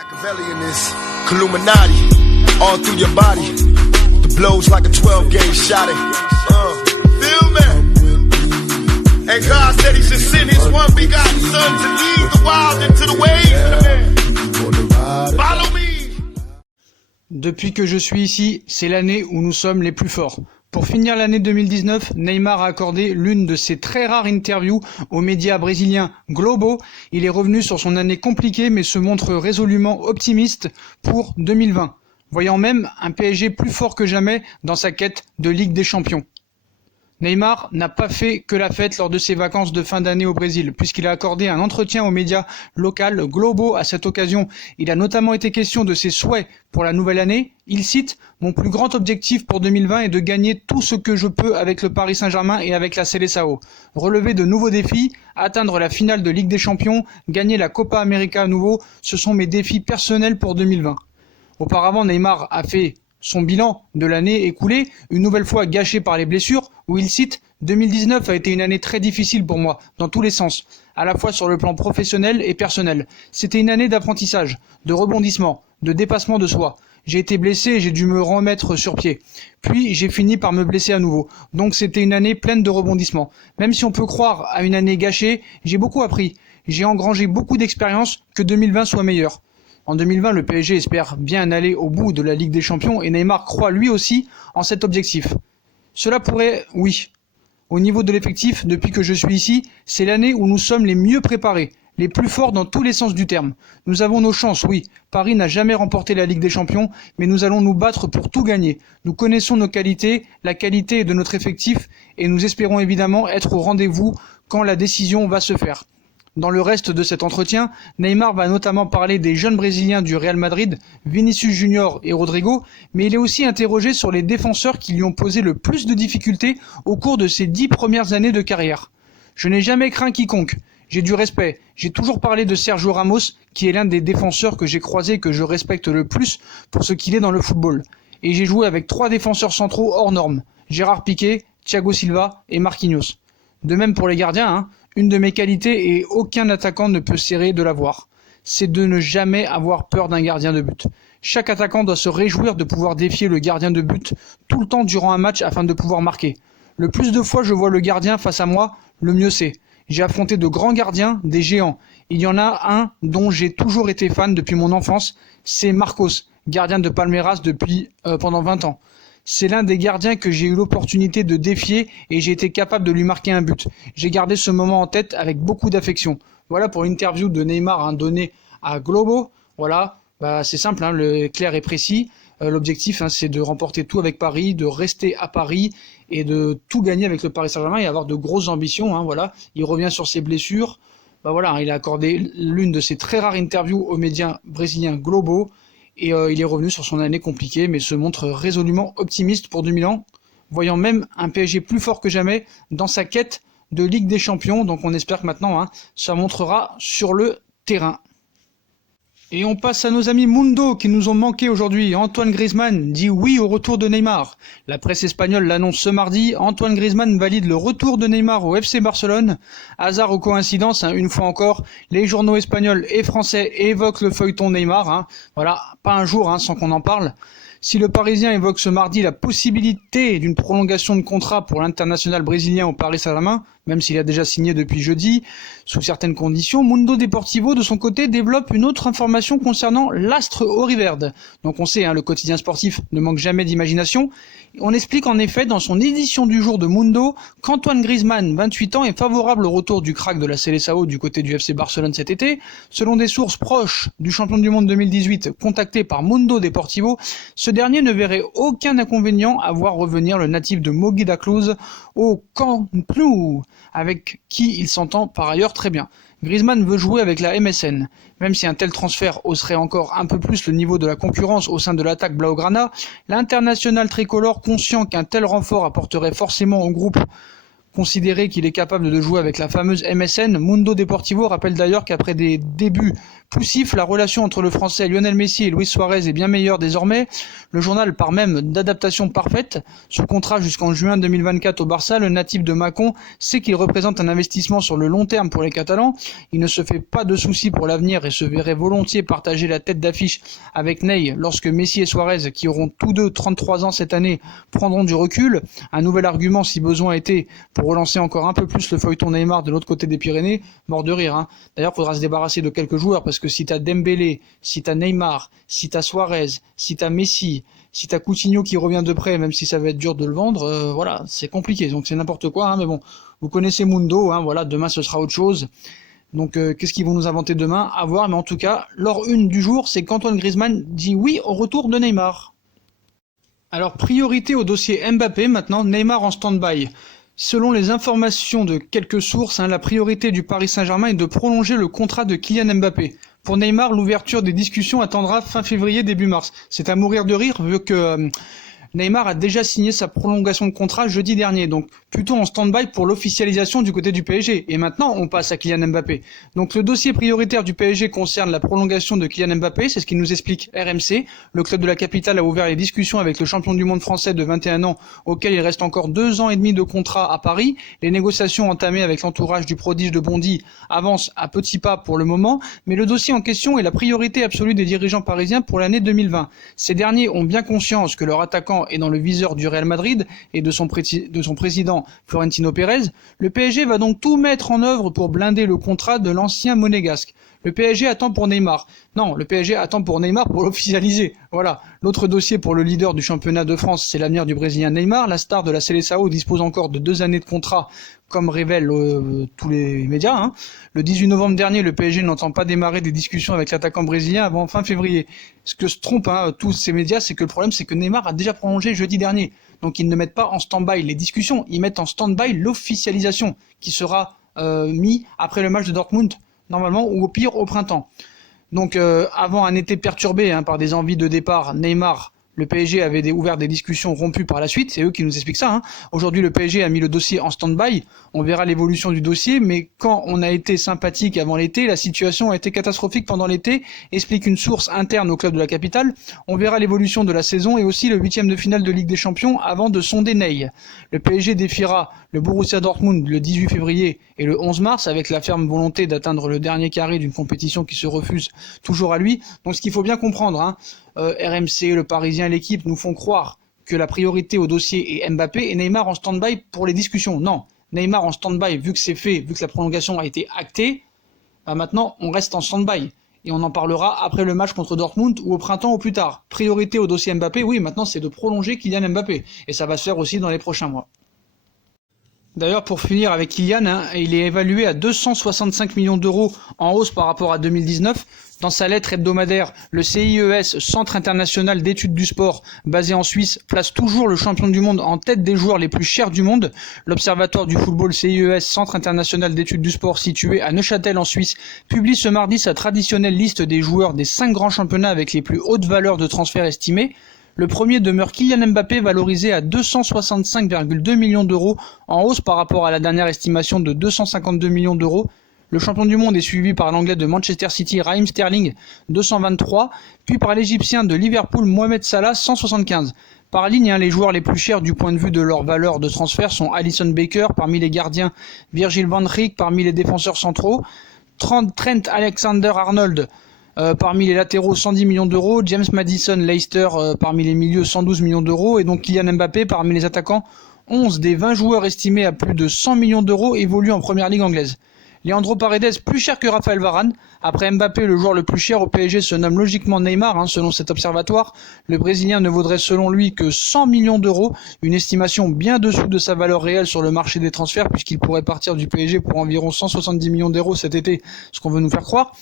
Machiavelli in this Illuminati, all through your body. The blows like a 12-gauge shot. Feel me? And God said He should send His one begotten Son to lead the wild into the ways. Follow me. Depuis que je suis ici, c'est l'année où nous sommes les plus forts. Pour finir l'année 2019, Neymar a accordé l'une de ses très rares interviews aux médias brésiliens Globo. Il est revenu sur son année compliquée mais se montre résolument optimiste pour 2020, voyant même un PSG plus fort que jamais dans sa quête de Ligue des Champions. Neymar n'a pas fait que la fête lors de ses vacances de fin d'année au Brésil, puisqu'il a accordé un entretien aux médias local Globo à cette occasion. Il a notamment été question de ses souhaits pour la nouvelle année. Il cite « Mon plus grand objectif pour 2020 est de gagner tout ce que je peux avec le Paris Saint-Germain et avec la Seleção. Relever de nouveaux défis, atteindre la finale de Ligue des Champions, gagner la Copa América à nouveau, ce sont mes défis personnels pour 2020. » Auparavant, Neymar a fait son bilan de l'année écoulée, une nouvelle fois gâché par les blessures, où il cite « 2019 a été une année très difficile pour moi, dans tous les sens, à la fois sur le plan professionnel et personnel. C'était une année d'apprentissage, de rebondissement, de dépassement de soi. J'ai été blessé et j'ai dû me remettre sur pied. Puis j'ai fini par me blesser à nouveau. Donc c'était une année pleine de rebondissements. Même si on peut croire à une année gâchée, j'ai beaucoup appris. J'ai engrangé beaucoup d'expérience, que 2020 soit meilleur. » En 2020, le PSG espère bien aller au bout de la Ligue des Champions et Neymar croit lui aussi en cet objectif. Cela pourrait, oui. Au niveau de l'effectif, depuis que je suis ici, c'est l'année où nous sommes les mieux préparés, les plus forts dans tous les sens du terme. Nous avons nos chances, oui. Paris n'a jamais remporté la Ligue des Champions, mais nous allons nous battre pour tout gagner. Nous connaissons nos qualités, la qualité de notre effectif, et nous espérons évidemment être au rendez-vous quand la décision va se faire. Dans le reste de cet entretien, Neymar va notamment parler des jeunes Brésiliens du Real Madrid, Vinicius Junior et Rodrigo, mais il est aussi interrogé sur les défenseurs qui lui ont posé le plus de difficultés au cours de ses 10 premières années de carrière. Je n'ai jamais craint quiconque. J'ai du respect. J'ai toujours parlé de Sergio Ramos, qui est l'un des défenseurs que j'ai croisé et que je respecte le plus pour ce qu'il est dans le football. Et j'ai joué avec 3 défenseurs centraux hors normes, Gérard Piqué, Thiago Silva et Marquinhos. De même pour les gardiens, une de mes qualités et aucun attaquant ne peut s'errer de l'avoir. C'est de ne jamais avoir peur d'un gardien de but. Chaque attaquant doit se réjouir de pouvoir défier le gardien de but tout le temps durant un match afin de pouvoir marquer. Le plus de fois je vois le gardien face à moi, le mieux c'est. J'ai affronté de grands gardiens, des géants. Il y en a un dont j'ai toujours été fan depuis mon enfance, c'est Marcos, gardien de Palmeiras pendant 20 ans. C'est l'un des gardiens que j'ai eu l'opportunité de défier et j'ai été capable de lui marquer un but. J'ai gardé ce moment en tête avec beaucoup d'affection. Voilà pour l'interview de Neymar donnée à Globo. Voilà, c'est simple, clair et précis. L'objectif, c'est de remporter tout avec Paris, de rester à Paris et de tout gagner avec le Paris Saint-Germain et avoir de grosses ambitions. Voilà, il revient sur ses blessures. Il a accordé l'une de ses très rares interviews aux médias brésiliens Globo. Et il est revenu sur son année compliquée, mais se montre résolument optimiste pour 2000 voyant même un PSG plus fort que jamais dans sa quête de Ligue des Champions. Donc on espère que maintenant, ça montrera sur le terrain. Et on passe à nos amis Mundo qui nous ont manqué aujourd'hui. Antoine Griezmann dit oui au retour de Neymar. La presse espagnole l'annonce ce mardi. Antoine Griezmann valide le retour de Neymar au FC Barcelone. Hasard ou coïncidence, une fois encore, les journaux espagnols et français évoquent le feuilleton Neymar. Voilà, pas un jour sans qu'on en parle. Si le Parisien évoque ce mardi la possibilité d'une prolongation de contrat pour l'international brésilien au Paris Saint-Germain, même s'il a déjà signé depuis jeudi, sous certaines conditions, Mundo Deportivo, de son côté, développe une autre information concernant l'astre Auriverde. Donc on sait, le quotidien sportif ne manque jamais d'imagination. On explique en effet dans son édition du jour de Mundo qu'Antoine Griezmann, 28 ans, est favorable au retour du crack de la Seleção du côté du FC Barcelone cet été. Selon des sources proches du champion du monde 2018 contactées par Mundo Deportivo, ce dernier ne verrait aucun inconvénient à voir revenir le natif de Mogi das Cruzes au Camp Nou, avec qui il s'entend par ailleurs très bien. Griezmann veut jouer avec la MSN. Même si un tel transfert hausserait encore un peu plus le niveau de la concurrence au sein de l'attaque Blaugrana, l'international tricolore, conscient qu'un tel renfort apporterait forcément au groupe considérer qu'il est capable de jouer avec la fameuse MSN. Mundo Deportivo rappelle d'ailleurs qu'après des débuts poussifs, la relation entre le Français Lionel Messi et Luis Suarez est bien meilleure désormais. Le journal parle même d'adaptation parfaite. Sous contrat jusqu'en juin 2024 au Barça, le natif de Mâcon sait qu'il représente un investissement sur le long terme pour les Catalans. Il ne se fait pas de soucis pour l'avenir et se verrait volontiers partager la tête d'affiche avec Ney lorsque Messi et Suarez, qui auront tous deux 33 ans cette année, prendront du recul. Un nouvel argument si besoin était pour relancer encore un peu plus le feuilleton Neymar de l'autre côté des Pyrénées. Mort de rire, hein. D'ailleurs, il faudra se débarrasser de quelques joueurs parce que si t'as Dembélé, si t'as Neymar, si t'as Suarez, si t'as Messi, si t'as Coutinho qui revient de près, même si ça va être dur de le vendre, voilà, c'est compliqué. Donc c'est n'importe quoi, hein, mais bon, vous connaissez Mundo, hein, voilà, demain ce sera autre chose. Donc qu'est-ce qu'ils vont nous inventer demain? À voir, mais en tout cas, leur une du jour, c'est qu'Antoine Griezmann dit oui au retour de Neymar. Alors priorité au dossier Mbappé maintenant, Neymar en stand-by. Selon les informations de quelques sources, la priorité du Paris Saint-Germain est de prolonger le contrat de Kylian Mbappé. Pour Neymar, l'ouverture des discussions attendra fin février, début mars. C'est à mourir de rire vu que Neymar a déjà signé sa prolongation de contrat jeudi dernier, donc plutôt en stand-by pour l'officialisation du côté du PSG. Et maintenant, on passe à Kylian Mbappé. Donc le dossier prioritaire du PSG concerne la prolongation de Kylian Mbappé, c'est ce qu'il nous explique RMC. Le club de la capitale a ouvert les discussions avec le champion du monde français de 21 ans, auquel il reste encore 2 ans et demi de contrat à Paris. Les négociations entamées avec l'entourage du prodige de Bondy avancent à petits pas pour le moment, mais le dossier en question est la priorité absolue des dirigeants parisiens pour l'année 2020. Ces derniers ont bien conscience que leur attaquant est dans le viseur du Real Madrid et de son président Florentino Pérez. Le PSG va donc tout mettre en œuvre pour blinder le contrat de l'ancien monégasque. Le PSG attend pour Neymar. Non, le PSG attend pour Neymar pour l'officialiser. Voilà. L'autre dossier pour le leader du championnat de France, c'est l'avenir du Brésilien Neymar. La star de la Seleção dispose encore de 2 années de contrat, comme révèlent tous les médias. Hein. Le 18 novembre dernier, le PSG n'entend pas démarrer des discussions avec l'attaquant brésilien avant fin février. Ce que se trompent tous ces médias, c'est que le problème, c'est que Neymar a déjà prolongé jeudi dernier. Donc ils ne mettent pas en stand-by les discussions, ils mettent en stand-by l'officialisation qui sera mis après le match de Dortmund, normalement, ou au pire au printemps. Donc avant un été perturbé par des envies de départ, Neymar, le PSG avait ouvert des discussions rompues par la suite, c'est eux qui nous expliquent ça. Hein. Aujourd'hui, le PSG a mis le dossier en stand-by, on verra l'évolution du dossier, mais quand on a été sympathique avant l'été, la situation a été catastrophique pendant l'été, explique une source interne au club de la capitale. On verra l'évolution de la saison et aussi le 8e de finale de Ligue des Champions avant de sonder Ney. Le PSG défiera le Borussia Dortmund le 18 février et le 11 mars avec la ferme volonté d'atteindre le dernier carré d'une compétition qui se refuse toujours à lui. Donc ce qu'il faut bien comprendre, RMC, le Parisien et l'équipe nous font croire que la priorité au dossier est Mbappé et Neymar en stand-by pour les discussions. Non, Neymar en stand-by, vu que c'est fait, vu que la prolongation a été actée, maintenant on reste en stand-by. Et on en parlera après le match contre Dortmund ou au printemps ou plus tard. Priorité au dossier Mbappé, oui, maintenant c'est de prolonger Kylian Mbappé. Et ça va se faire aussi dans les prochains mois. D'ailleurs, pour finir avec Kylian, il est évalué à 265 millions d'euros en hausse par rapport à 2019. Dans sa lettre hebdomadaire, le CIES, Centre international d'études du sport, basé en Suisse, place toujours le champion du monde en tête des joueurs les plus chers du monde. L'Observatoire du football CIES, Centre international d'études du sport, situé à Neuchâtel en Suisse, publie ce mardi sa traditionnelle liste des joueurs des 5 grands championnats avec les plus hautes valeurs de transfert estimées. Le premier demeure Kylian Mbappé, valorisé à 265,2 millions d'euros, en hausse par rapport à la dernière estimation de 252 millions d'euros. Le champion du monde est suivi par l'anglais de Manchester City, Raheem Sterling, 223, puis par l'égyptien de Liverpool, Mohamed Salah, 175. Par ligne, les joueurs les plus chers du point de vue de leur valeur de transfert sont Alisson Becker, parmi les gardiens, Virgil van Dijk, parmi les défenseurs centraux, Trent Alexander-Arnold, parmi les latéraux 110 millions d'euros, James Maddison, Leicester, parmi les milieux 112 millions d'euros, et donc Kylian Mbappé parmi les attaquants. 11 des 20 joueurs estimés à plus de 100 millions d'euros évoluent en première ligue anglaise. Leandro Paredes, plus cher que Raphaël Varane. Après Mbappé, le joueur le plus cher au PSG se nomme logiquement Neymar, selon cet observatoire. Le Brésilien ne vaudrait selon lui que 100 millions d'euros, une estimation bien dessous de sa valeur réelle sur le marché des transferts, puisqu'il pourrait partir du PSG pour environ 170 millions d'euros cet été, ce qu'on veut nous faire croire.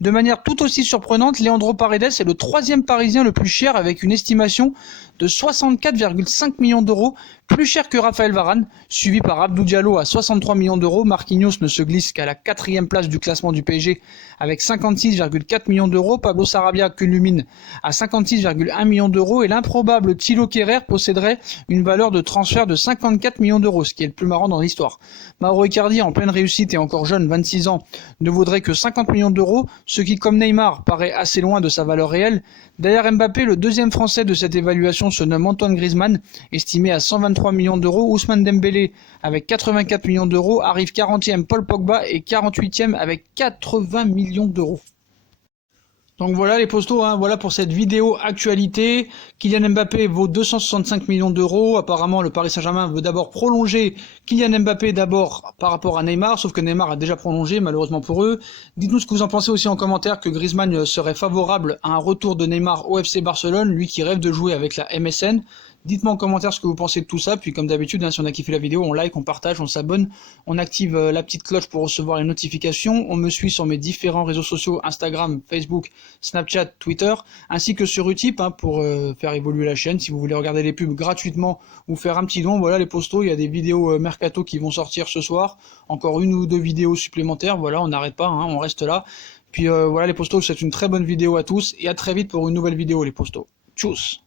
De manière tout aussi surprenante, Leandro Paredes est le 3e Parisien le plus cher avec une estimation de 64,5 millions d'euros, plus cher que Raphaël Varane, suivi par Abdou Diallo à 63 millions d'euros. Marquinhos ne se glisse qu'à la 4e place du classement du PSG avec 56,4 millions d'euros. Pablo Sarabia culmine à 56,1 millions d'euros et l'improbable Thilo Kehrer posséderait une valeur de transfert de 54 millions d'euros, ce qui est le plus marrant dans l'histoire. Mauro Icardi, en pleine réussite et encore jeune, 26 ans, ne vaudrait que 50 millions d'euros, ce qui, comme Neymar, paraît assez loin de sa valeur réelle. Derrière Mbappé, le 2e français de cette évaluation se nomme Antoine Griezmann, estimé à 123 millions d'euros. Ousmane Dembélé, avec 84 millions d'euros, arrive 40e Paul Pogba et 48e avec 80 millions d'euros. Donc voilà les postos, voilà pour cette vidéo actualité. Kylian Mbappé vaut 265 millions d'euros. Apparemment, le Paris Saint-Germain veut d'abord prolonger Kylian Mbappé d'abord par rapport à Neymar, sauf que Neymar a déjà prolongé, malheureusement pour eux. Dites-nous ce que vous en pensez aussi en commentaire, que Griezmann serait favorable à un retour de Neymar au FC Barcelone, lui qui rêve de jouer avec la MSN. Dites-moi en commentaire ce que vous pensez de tout ça, puis comme d'habitude, si on a kiffé la vidéo, on like, on partage, on s'abonne, on active la petite cloche pour recevoir les notifications, on me suit sur mes différents réseaux sociaux, Instagram, Facebook, Snapchat, Twitter, ainsi que sur Utip pour faire évoluer la chaîne. Si vous voulez regarder les pubs gratuitement ou faire un petit don, voilà les postos, il y a des vidéos mercato qui vont sortir ce soir, encore 1 ou 2 vidéos supplémentaires, voilà, on n'arrête pas, on reste là. Puis voilà les postos, c'est une très bonne vidéo à tous, et à très vite pour une nouvelle vidéo les postos. Tchuss.